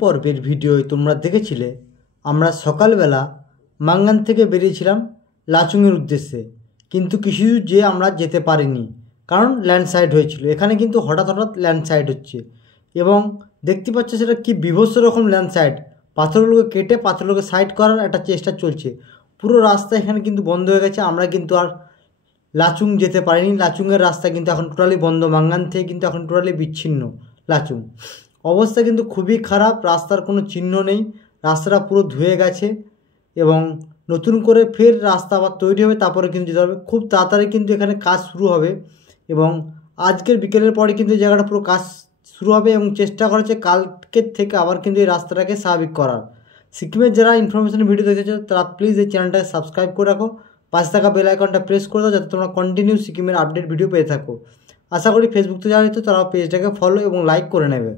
পর্বের ভিডিওয় তোমরা দেখেছিলে আমরা সকালবেলা মাঙ্গান থেকে বেরিয়েছিলাম লাচুংয়ের উদ্দেশ্যে, কিন্তু কিছু যে আমরা যেতে পারিনি কারণ ল্যান্ডস্লাইড হয়েছিল। এখানে কিন্তু হঠাৎ ল্যান্ডস্লাইড হচ্ছে এবং দেখতে পাচ্ছ সেটা কি বিভৎস রকম ল্যান্ডস্লাইড। পাথরগুলোকে কেটে পাথরগুলোকে সাইড করার একটা চেষ্টা চলছে। পুরো রাস্তা এখানে কিন্তু বন্ধ হয়ে গেছে, আমরা কিন্তু আর লাচুং যেতে পারিনি। লাচুংয়ের রাস্তা কিন্তু এখন টোটালি বন্ধ, মাঙ্গান থেকে কিন্তু এখন টোটালি বিচ্ছিন্ন লাচুং। অবস্থা কিন্তু খুবই খারাপ, রাস্তার কোনো চিহ্ন নেই, রাস্তাটা পুরো ধুয়ে গেছে এবং নতুন করে ফের রাস্তা আবার তৈরি হবে, তারপরে কিন্তু যেতে হবে। খুব তাড়াতাড়ি কিন্তু এখানে কাজ শুরু হবে এবং আজকের বিকেলের পরে কিন্তু এই জায়গাটা পুরো কাজ শুরু হবে এবং চেষ্টা করা হচ্ছে কালকের থেকে আবার কিন্তু এই রাস্তাটাকে স্বাভাবিক করার। সিকিমের যারা ইনফরমেশন ভিডিও দেখেছো তারা প্লিজ এই চ্যানেলটাকে সাবস্ক্রাইব করে রাখো, পাশে থাকা বেল আইকনটা প্রেস করে দাও যাতে তোমরা কন্টিনিউ সিকিমের আপডেট ভিডিও পেয়ে থাকো। আশা করি ফেসবুক থেকে যারা হয়তো তারা পেজটাকে ফলো এবং লাইক করে নেবে।